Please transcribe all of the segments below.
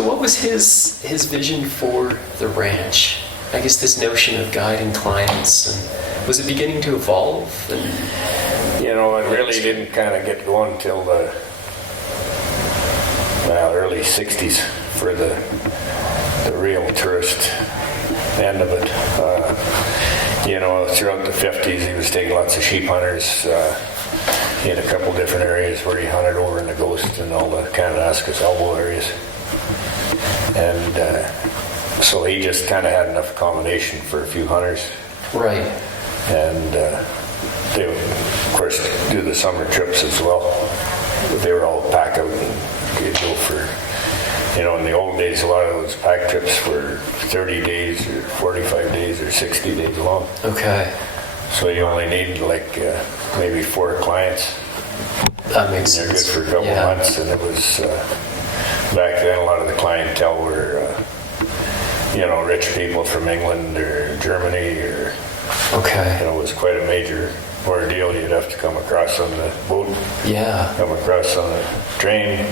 So what was his vision for the ranch? I guess this notion of guiding clients, and was it beginning to evolve? And You know, it really didn't kind of get going till the early 60s for the real tourist end of it. You know, throughout the 50s, he was taking lots of sheep hunters in a couple different areas where he hunted over in the Ghost and all the Kananaskis elbow areas. And so he just kind of had enough accommodation for a few hunters. Right. And they would, of course, do the summer trips as well. They were all pack out and you'd go for, you know, in the old days, a lot of those pack trips were 30 days or 45 days or 60 days long. Okay. So you only needed like maybe 4 clients. That makes They're sense. good for a couple months, and it was, back then a lot of the clientele were, you know, rich people from England or Germany or, Okay. you know, it was quite a major ordeal. You'd have to come across on the boat, Yeah. come across on the train,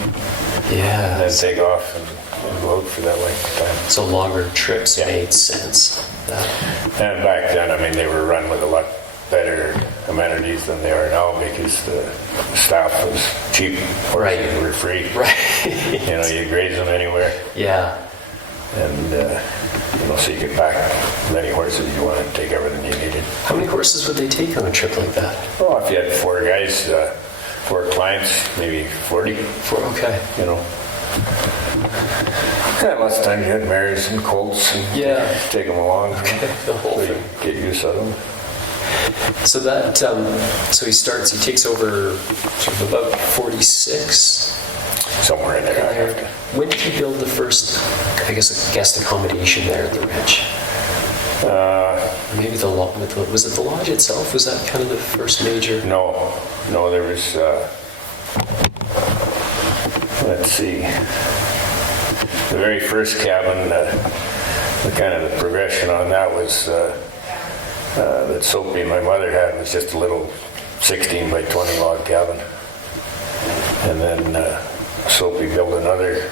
Yeah. and then take off and go out for that length of time. So longer trips made sense. And back then, I mean, they were run with a lot better amenities than they are now because the staff was cheap. Right. They were free. Right. You know, you graze them anywhere. Yeah. And, you know, so you could pack as many horses you wanted and take everything you needed. How many horses would they take on a trip like that? Well, if you had 4 guys, 4 clients, maybe 40. Okay. You know. Yeah, lots of times you had mares and colts and take them along. Okay. The whole So you thing. get used to them. So that, so he takes over sort of about 46. Somewhere in there. When did he build the first, I guess, guest accommodation there at the ranch? Maybe the lodge, was it the lodge itself? Was that kind of the first major? No, there was, let's see, the very first cabin, the kind of the progression on that was, that Soapy, my mother, had was just a little 16 by 20 log cabin. And then Soapy built another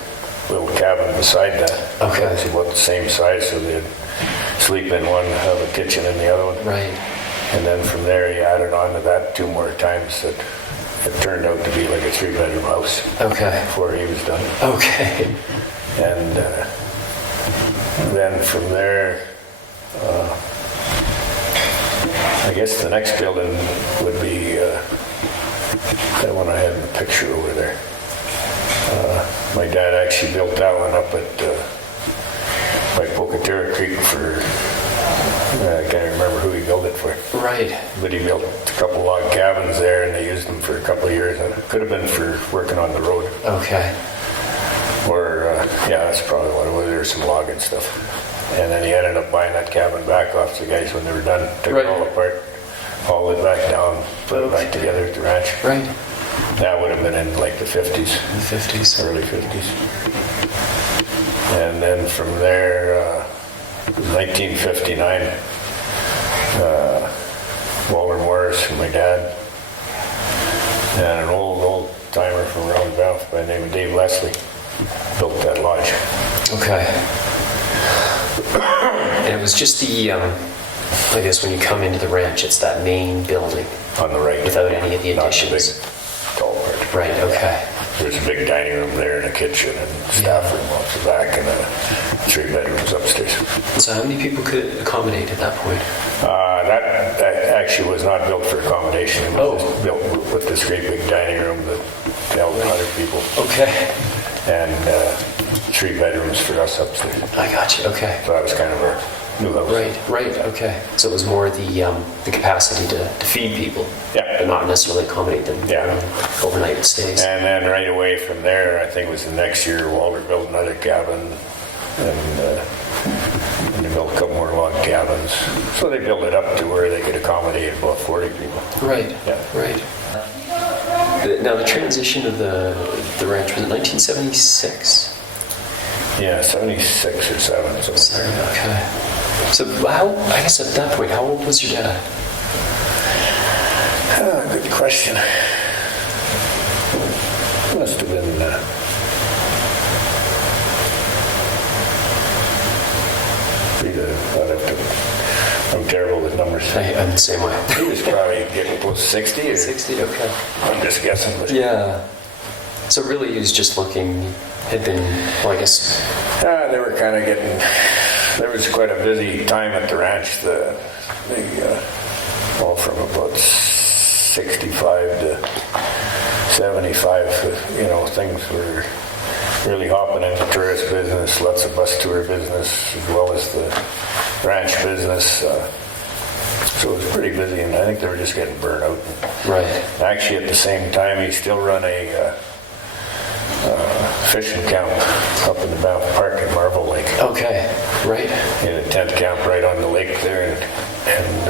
little cabin beside that. Okay. It was about the same size, so they'd sleep in one, have a kitchen in the other one. Right. And then from there, he added on to that 2 more times. That it turned out to be like a 3-bedroom house. Okay. Before he was done. Okay. And then from there, I guess the next building would be that one I had in the picture over there. My dad actually built that one up at by Pocatera Creek for, I can't remember who he built it for. Right. But he built a couple log cabins there and they used them for a couple of years. And it could have been for working on the road. Okay. Or, yeah, that's probably what it was. There was some logging stuff. And then he ended up buying that cabin back off the guys when they were done. Took it all apart, hauled it back down, put it back together at the ranch. Right. That would have been in like the 50s. The 50s. Early 50s. And then from there, 1959, Walter Morris and my dad, and an old timer from around Banff by the name of Dave Leslie built that lodge. Okay. And it was just the, I guess when you come into the ranch, it's that main building. On the right. Without any of the Not the additions. big, tall part. Right, okay. There's a big dining room there and a kitchen and staff room off the back and 3 bedrooms upstairs. So how many people could accommodate at that point? That actually was not built for accommodation. It was just built with this great big dining room that held 100 people. Okay. And 3 bedrooms for us upstairs. I got you, okay. So that was kind of our new house. Right, okay. So it was more the capacity to feed people. Yeah. But not necessarily accommodate them. Yeah. Overnight stays. And then right away from there, I think it was the next year, Walter built another cabin and they built a couple more log cabins. So they built it up to where they could accommodate about 40 people. Right, Yeah. right. Now the transition of the ranch, was it 1976? Yeah, 76 or 7. So. Sorry, okay. So how, I guess at that point, how old was your dad? Good question. Must have been But I'm terrible with numbers. I'm the same way. He was probably getting close to 60 or 60, okay. I'm just guessing. But Yeah. So really he was just looking, had been, well, I guess, they were kind of getting, there was quite a busy time at the ranch. All from about 65 to 75, things were really hopping into tourist business, lots of bus tour business, as well as the ranch business. So it was pretty busy, and I think they were just getting burnt out. right. Actually, at the same time, he still run a fishing camp up in the Banff Park in Marble Lake. Okay, right. He had a tent camp right on the lake there, and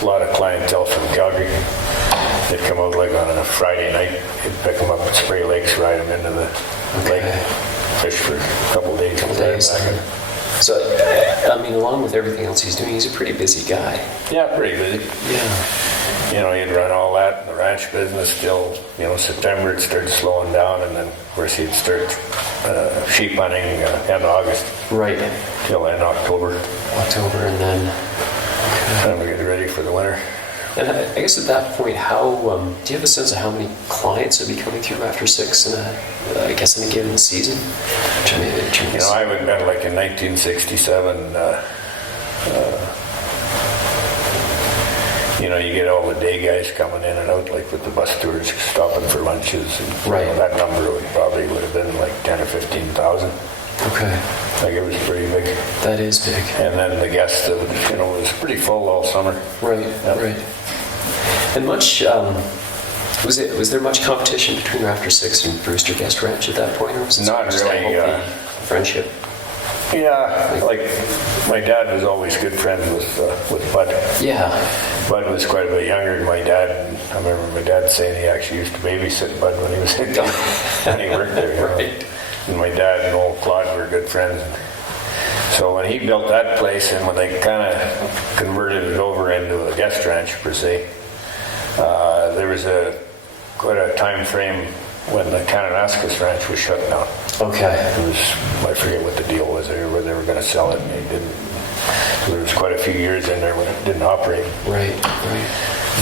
a lot of clientele from Calgary. They'd come out like on a Friday night, he'd pick them up at Spray Lakes, ride them into the lake, fish for a couple days. So, I mean, along with everything else he's doing, he's a pretty busy guy. Yeah, pretty busy. Yeah. He'd run all that in the ranch business till, September it started slowing down, and then, of course, he'd start sheep hunting end of August. Right. Till end October. And then... Time to get ready for the winter. And I guess at that point, how do you have a sense of how many clients would be coming through Rafter Six in a given season? I would bet like in 1967, you get all the day guys coming in and out, like with the bus tours stopping for lunches. And, right. That number would have been like 10 or 15,000. Okay. Like it was pretty big. That is big. And then the guest, was pretty full all summer. Right, Yep. right. And much, was there much competition between Rafter Six and Brewster Guest Ranch at that point? Or was it Not just a really. healthy friendship? Yeah, like my dad was always good friends with Bud. Yeah. Bud was quite a bit younger than my dad, and I remember my dad saying he actually used to babysit Bud when he was when he worked there. Right. And my dad and old Claude were good friends. So when he built that place, and when they kind of converted it over into a guest ranch per se, there was quite a time frame when the Kananaskis Ranch was shut down. Okay. I forget what the deal was there, where they were going to sell it, and they didn't. So there was quite a few years in there when it didn't operate. Right.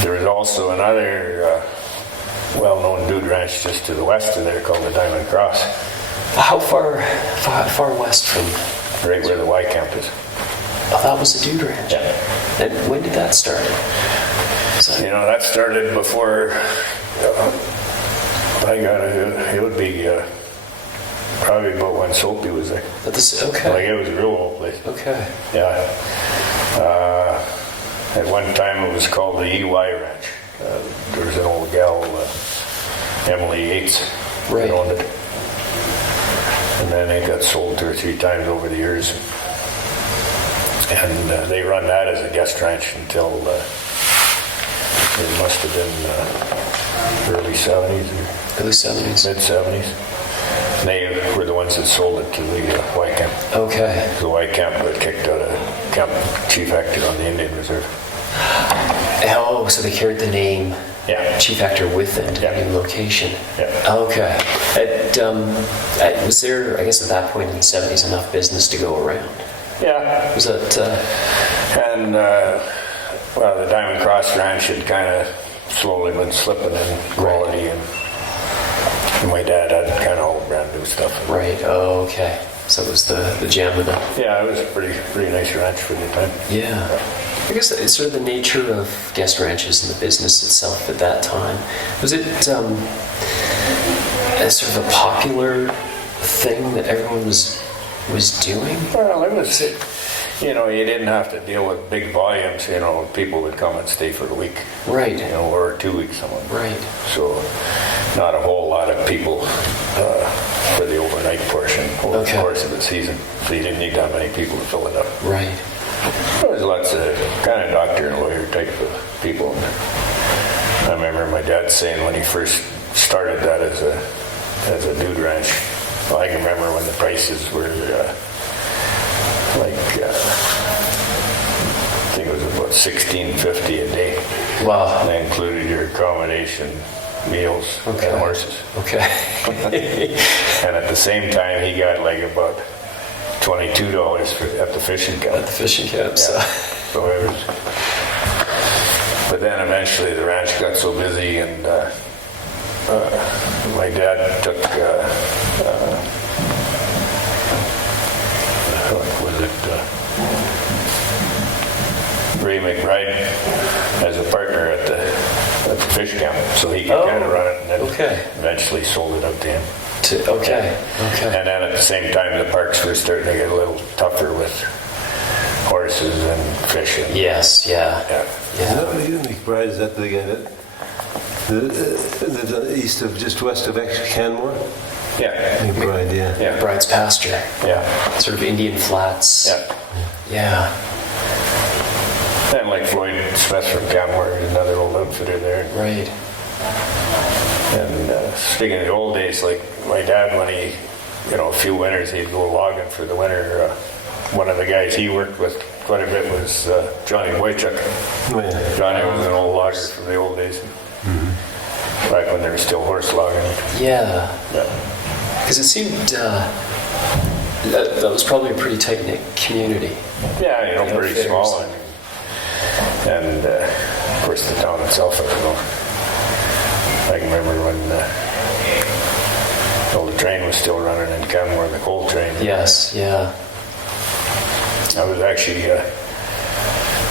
There was also another well-known dude ranch just to the west of there called the Diamond Cross. How far west from? Right where the Y camp is. Oh, that was the Dude Ranch. Yeah. And when did that start? That started before I got it. It would be probably about when Soapy was there. Okay. Like it was a real old place. Okay. Yeah. At one time it was called the EY Ranch. There was an old gal, Emily Yates, Right. that owned it. And then it got sold 2 or 3 times over the years. And they run that as a guest ranch until it must have been early 70s or Early 70s. mid-70s. And they were the ones that sold it to the Y camp. Okay. The Y camp got kicked out of Camp Chief Actor on the Indian Reserve. Oh, so they carried the name Yeah. Chief Actor with them to Yeah. the new location. Yeah. Okay. Was there, I guess at that point in the 70s, enough business to go around? Yeah. Was that... And, the Diamond Cross Ranch had kind of slowly been slipping in quality, and my dad had kind of all brand new stuff. Right. Oh, okay. So it was the jam of the... Yeah, it was a pretty nice ranch for the time. Yeah. I guess it's sort of the nature of guest ranches and the business itself at that time. Was it a sort of a popular thing that everyone was doing? Well, it was, you didn't have to deal with big volumes, people would come and stay for a week. Right. Or 2 weeks somewhere. Right. So not a whole lot of people for the overnight portion over the course of the season. So you didn't need that many people to fill it up. Right. There was lots of kind of doctor and lawyer type of people. I remember my dad saying when he first started that as a dude ranch, I can remember when the prices were I think it was about $16.50 a day. Wow. And that included your accommodation, meals, and horses. Okay. And at the same time, he got like about $22 at the fishing At camp. the fishing camp. Yeah. So it was, but then eventually the ranch got so busy, and my dad took, what was it, Ray McBride as a partner at the fish camp, so he could kind of run it, and then eventually sold it out to him. Okay. And then at the same time, the parks were starting to get a little tougher with horses and fishing. Yes, yeah. McBride, is that the guy the east of, just west of Canmore? Yeah. McBride, yeah. Bride's pasture. Yeah. Sort of Indian Flats. Yeah. And like Floyd Smith from Canmore, another old outfitter there. Right. And speaking of the old days, like my dad, when he, a few winters, he'd go logging for the winter. One of the guys he worked with quite a bit was Johnny Boychuk. Oh, yeah. Johnny was an old logger from the old days, back when there was still horse logging. Yeah. Because it seemed that was probably a pretty tight-knit community. Yeah, pretty small. And of course, the town itself, I don't know. I can remember when the train was still running in Canmore, the coal train. Yes, yeah. I was actually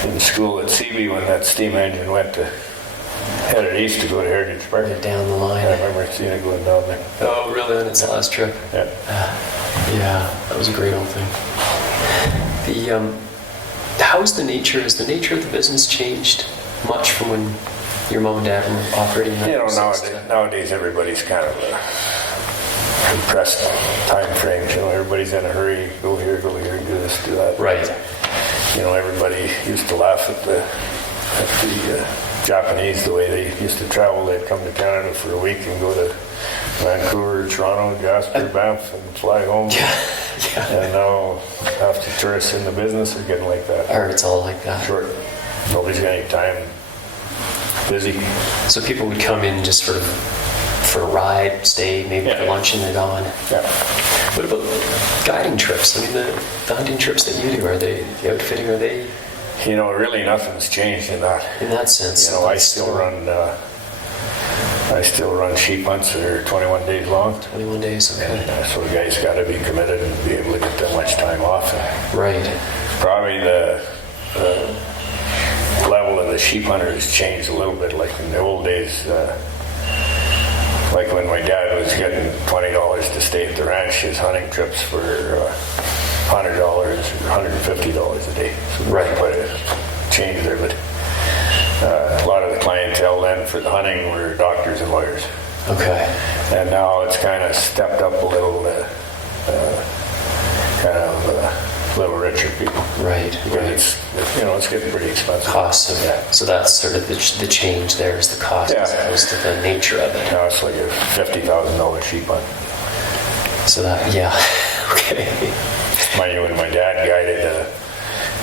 in school at CB when that steam engine headed east to go to Heritage Park. Down the line. I remember seeing it going down there. Oh, really? On its last trip? Yeah. Yeah, that was a great old thing. Has the nature of the business changed much from when your mom and dad were operating that? Nowadays everybody's kind of compressed time frames. Everybody's in a hurry. Go here, do this, do that. Right. Everybody used to laugh at the Japanese, the way they used to travel. They'd come to Canada for a week and go to Vancouver, Toronto, Jasper, Banff, and fly home. Yeah. And now half the tourists in the business are getting like that. Or it's all like that. Short. Nobody's got any time. Busy. So people would come in just for a ride, stay maybe for lunch, and they're gone. Yeah. What about guiding trips? I mean, the hunting trips that you do, the outfitting, are they? Really nothing's changed in that. In that sense. I still run sheep hunts that are 21 days long. 21 days, okay. And so the guy's got to be committed and be able to get that much time off. Right. Probably the level of the sheep hunter has changed a little bit. Like in the old days, like when my dad was getting $20 to stay at the ranch, his hunting trips were $100 or $150 a day. So there's quite a change there, but a lot of the clientele then for the hunting were doctors and lawyers. Okay. And now it's kind of stepped up a little, little richer people. Right. Because it's getting pretty expensive. Costs of So that's sort of the change there is the cost as opposed to the nature of it. Now it's like a $50,000 sheep hunt. So that, okay. When my dad guided,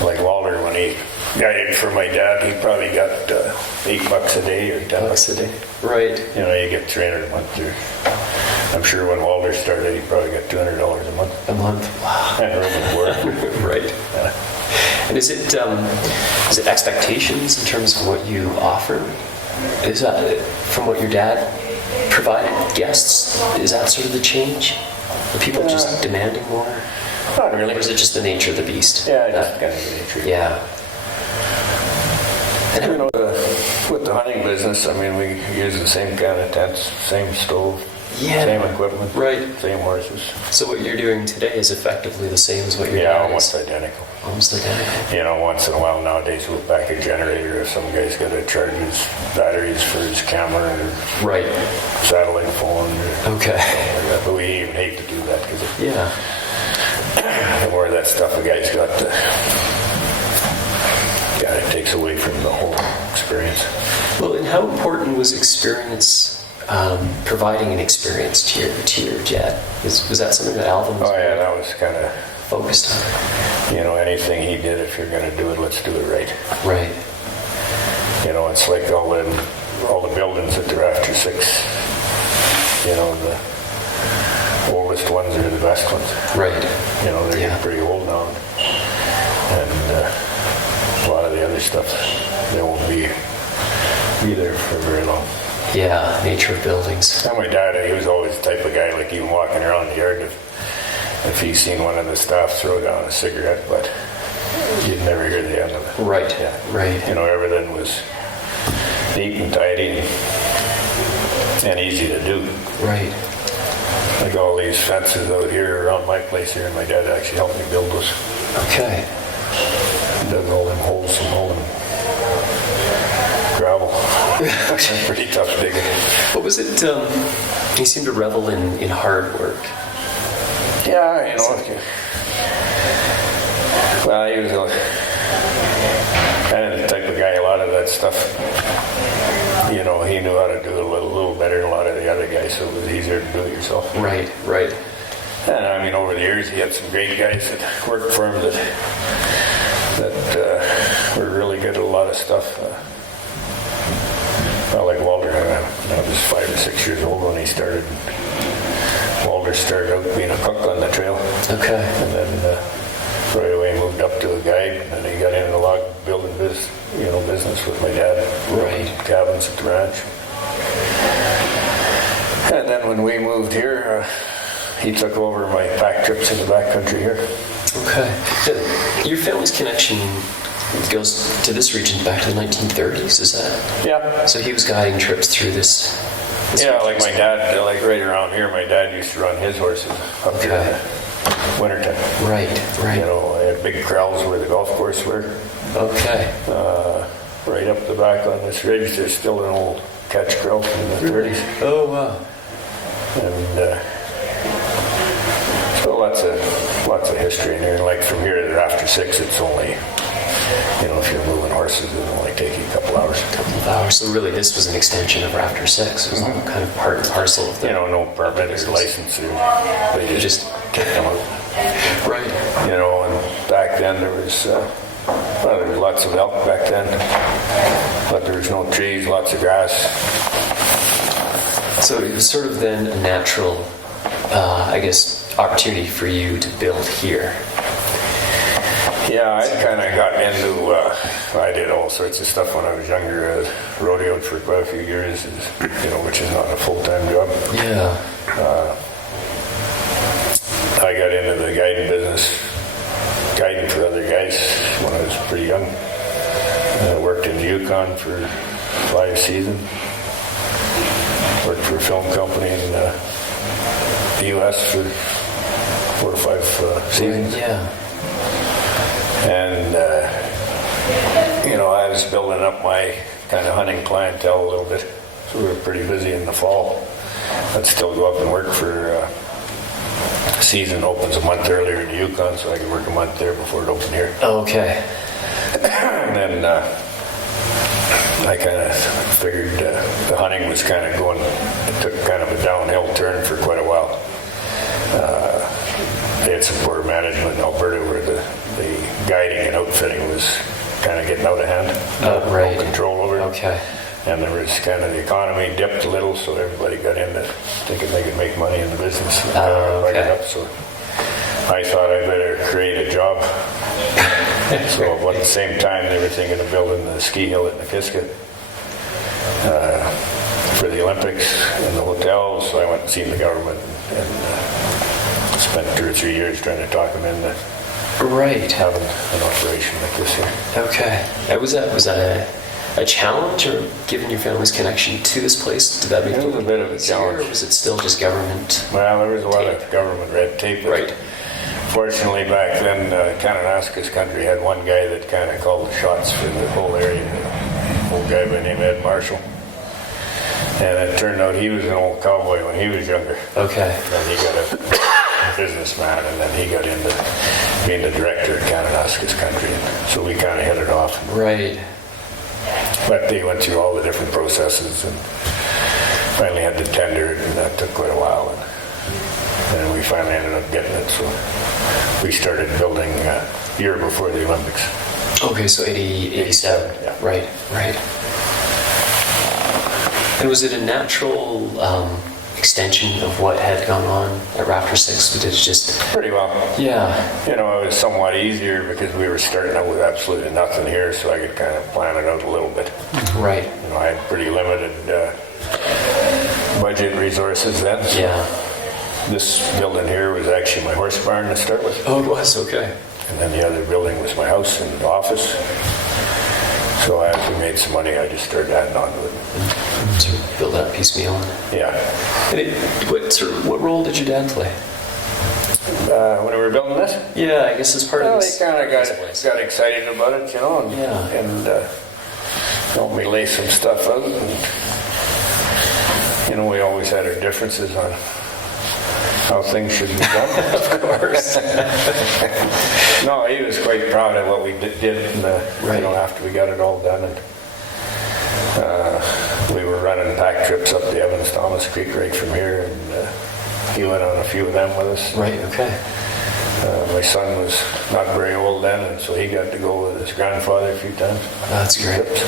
like Walter, when he guided for my dad, he probably got $8 a day or $10 a day. Right. You get $300 a month. I'm sure when Walter started, he probably got $200 a month. A month. Wow. And room and board. Right. Yeah. And is it expectations in terms of what you offer? Is that from what your dad provided guests? Is that sort of the change? Are people just demanding more? Not really. Or is it just the nature of the beast? Yeah, just kind of the nature. Yeah. And with the hunting business, we use the same kind of tents, same stove, same equipment, same horses. So what you're doing today is effectively the same as what you're doing? Yeah, almost identical. Almost identical. Once in a while nowadays we'll pack a generator if some guy's got to charge his batteries for his camera or satellite phone or something like that. But we even hate to do that because the more of that stuff a guy's got, it takes away from the whole experience. Well, and how important was experience, providing an experience to your dad? Was that something that Alvin was that was kind of focused on? Anything he did, if you're going to do it, let's do it right. Right. It's like all the buildings at the Rafter Six. The oldest oldest ones are the best ones. Right. You know, they're Yeah. getting pretty old now. And a lot of the other stuff, they won't be there for very long. Yeah, nature of buildings. And my dad, he was always the type of guy, like even walking around the yard, if he seen one of the staff throw down a cigarette, but you'd never hear the end of it. Right, Yeah. right. You know, everything was neat and tidy and easy to do. Right. Like all these fences out here around my place here, and my dad actually helped me build those. Okay. He dug all them holes and all them gravel. Pretty tough digging. What was it? He seemed to revel in hard work. Yeah, you know. Well, he was kind of the type of guy, a lot of that stuff, you know, he knew how to do it a little better than a lot of the other guys, so it was easier to do it yourself. Right, right. And I mean, over the years, he had some great guys that worked for him that were really good at a lot of stuff. Well, like Walter, I was 5 or 6 years old when he started. Walter started out being a cook on the trail. Okay. And then right away moved up to a guide, and then he got into log building business with my dad. Right. Cabins at the ranch. And then when we moved here, he took over my back trips in the backcountry here. Okay. Your family's connection goes to this region back to the 1930s, is that? Yeah. So he was guiding trips through this Yeah, region. like my dad, like right around here, my dad used to run his horses up here in the wintertime. Right, right. You know, they had big corrals where the golf course were. Okay. Right up the back on this ridge, there's still an old catch corral from the 30s. Oh, wow. And so lots of history in here. Like from here to the Rafter Six, it's only, you know, if you're moving horses, it'll only take you a couple hours. A couple of hours. So really this was an extension of Rafter 6. It was kind of part and parcel of the... You know, no permit or license, or they just kicked them out. Right. You know, and back then there was lots of elk back then, but there was no trees, lots of grass. So it was sort of then a natural, I guess, opportunity for you to build here. Yeah, I kind of got into, I did all sorts of stuff when I was younger. Rodeoed for quite a few years, you know, which is not a full-time job. Yeah. I got into the guiding business, guiding for other guys when I was pretty young. I worked in the Yukon for 5 seasons. Worked for a film company in the U.S. for 4 or 5 seasons. Yeah. And, you know, I was building up my kind of hunting clientele a little bit. So we were pretty busy in the fall. I'd still go up and work for season opens a month earlier in the Yukon, so I could work a month there before it opened here. Okay. And then I kind of figured the hunting was kind of going, it took kind of a downhill turn for quite a while. They had some poor management in Alberta where the guiding and outfitting was kind of getting out of hand. Right. No control over it. Okay. And there was kind of the economy dipped a little, so everybody got into thinking they could make money in the business. And okay. up, so I thought I better create a job. So at the same time, they were thinking of building the ski hill at Nikiska for the Olympics and the hotels. So I went and seen the government and spent 2 or 3 years trying to talk them into Right. having an operation like this here. Okay. Was that a challenge, or given your family's connection to this place, did that make It was a bit of a easier, challenge. or was it still just government? Well, there was a lot of government red tape. Right. Fortunately, back then, Kananaskis country had one guy that kind of called the shots for the whole area, an old guy by the name of Ed Marshall. And it turned out he was an old cowboy when he was younger. Okay. Then he got a businessman, and then he got into being the director of Kananaskis country. So we kind of hit it off. Right. But they went through all the different processes and finally had to tender it, and that took quite a while. And we finally ended up getting it, so we started building a year before the Olympics. Okay, so 87. Yeah. Right. And was it a natural extension of what had gone on at Rafter Six? Did it just, Pretty well. yeah, You know, it was somewhat easier because we were starting out with absolutely nothing here, so I could kind of plan it out a little bit. right, You know, I had pretty limited budget resources then. So yeah. this building here was actually my horse barn to start with. Oh, it was, okay. And then the other building was my house and office. So as we made some money, I just started adding on to it. To build that piecemeal. Yeah. And what role did your dad play? When we were building this, Yeah, I guess as part of well, this. he kind of got excited about it, you know, and helped me lay some stuff out. And, you know, we always had our differences on how things should be done. Of course. No, he was quite proud of what we did in the, Right. you know, after we got it all done. And we were running pack trips up the Evans Thomas Creek right from here, and he went on a few of them with us. Right, okay. My son was not very old then, and so he got to go with his grandfather a few times. That's great. Trips.